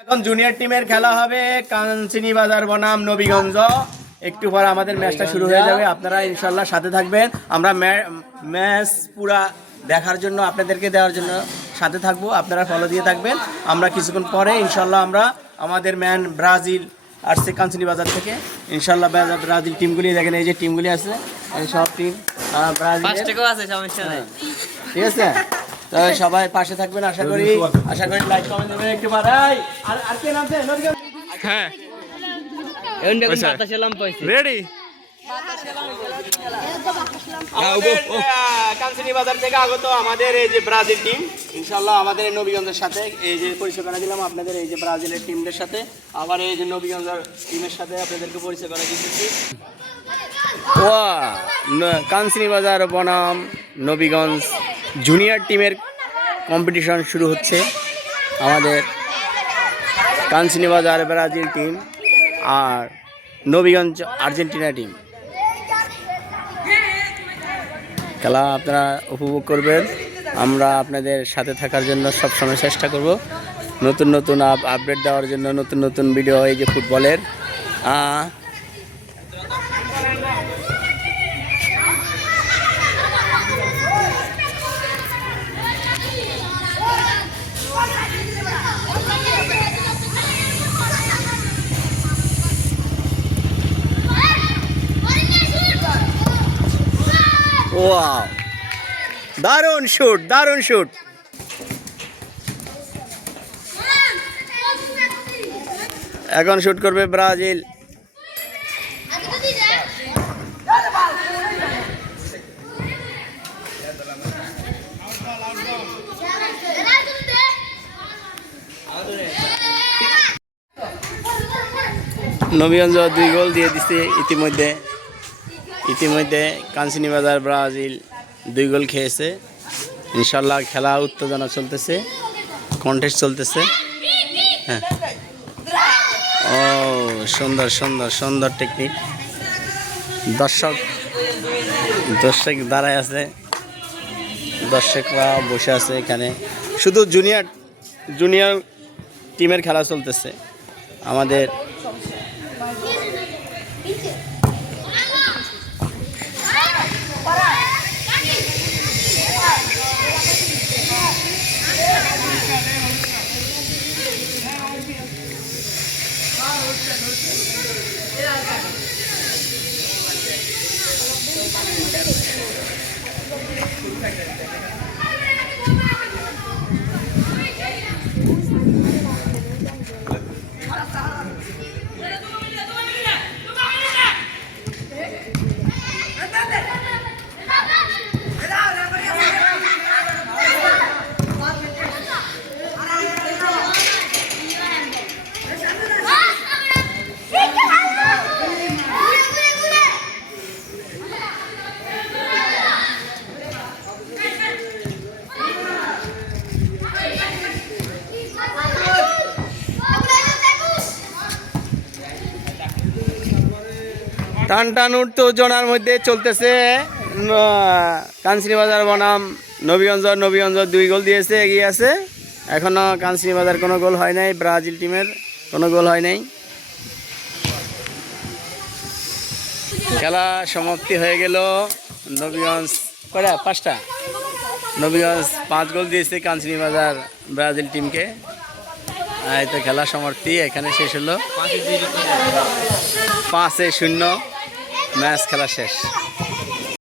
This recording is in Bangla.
এখন জুনিয়র টিমের খেলা হবে কাঞ্চিনী বাজার বনাম নবীগঞ্জ। একটু পর আমাদের ম্যাচটা শুরু হয়ে যাবে, আপনারা ইনশাল্লাহ সাথে থাকবেন। আমরা ম্যাচ পুরা দেখার জন্য আপনাদেরকে দেওয়ার জন্য সাথে থাকবো, আপনারা ফলো দিয়ে থাকবেন। আমরা কিছুক্ষণ পরে ইনশাল্লাহ আমরা আমাদের ম্যান ব্রাজিল আসছে কাঞ্চিনী বাজার থেকে। ইনশাল্লাহ ব্রাজিল টিমগুলি দেখেন, এই যে টিমগুলি আছে এই সব টিম ব্রাজিল ঠিক আছে। তো সবাই পাশে থাকবেন আশা করি লাইক কমেন্ট দেবেন একটু বাড়াই। আর কে নামছে? হ্যাঁ রেডি কাঞ্চিনী বাজার থেকে আগত আমাদের এই যে ব্রাজিল টিম, ইনশাল্লাহ আমাদের নবীগঞ্জের সাথে এই যে পরিচয় করা দিলাম আপনাদের, এই যে ব্রাজিলের টিমদের সাথে আবার এই যে নবীগঞ্জের টিমের সাথে আপনাদেরকে পরিচয় করা দিতেছি। কাঞ্চিনী বাজার বনাম নবীগঞ্জ জুনিয়র টিমের কম্পিটিশন শুরু হচ্ছে। আমাদের কাঞ্চিনী বাজার ব্রাজিল টিম আর নবীগঞ্জ আর্জেন্টিনা টিম খেলা আপনারা উপভোগ করবেন। আমরা আপনাদের সাথে থাকার জন্য সবসময় চেষ্টা করব, নতুন নতুন আপডেট দেওয়ার জন্য, নতুন নতুন ভিডিও এই যে ফুটবলের। ওয়াও, দারুণ শুট, দারুণ শুট। এখন শুট করবে ব্রাজিল। নবীগঞ্জ 2 গোল দিয়ে দিচ্ছে ইতিমধ্যে কাঞ্চিনী বাজার ব্রাজিল 2 গোল খেয়েছে। ইনশাল্লাহ খেলা উত্তেজনা চলতেছে, কন্টেস্ট চলতেছে। হ্যাঁ, ও সুন্দর সুন্দর সুন্দর টেকনিক। দর্শক দাঁড়ায় আছে, দর্শকরা বসে আছে এখানে। শুধু জুনিয়র টিমের খেলা চলতেছে আমাদের। টান উত্তেজনার মধ্যে চলতেছে কাঞ্চিনী বাজার বনাম নবীগঞ্জ 2 গোল দিয়েছে, এগিয়ে আছে। এখনো কাঞ্চিনী বাজার কোনো গোল হয় নাই, ব্রাজিল টিমের কোনো গোল হয় নাই। খেলা সমাপ্তি হয়ে গেল। নবীগঞ্জ 5টা, নবীগঞ্জ 5 গোল দিয়েছে কাঞ্চিনী বাজার ব্রাজিল টিমকে। এই তো খেলা সমাপ্তি এখানে শেষ হলো, 5-0 ম্যাচ খেলা শেষ।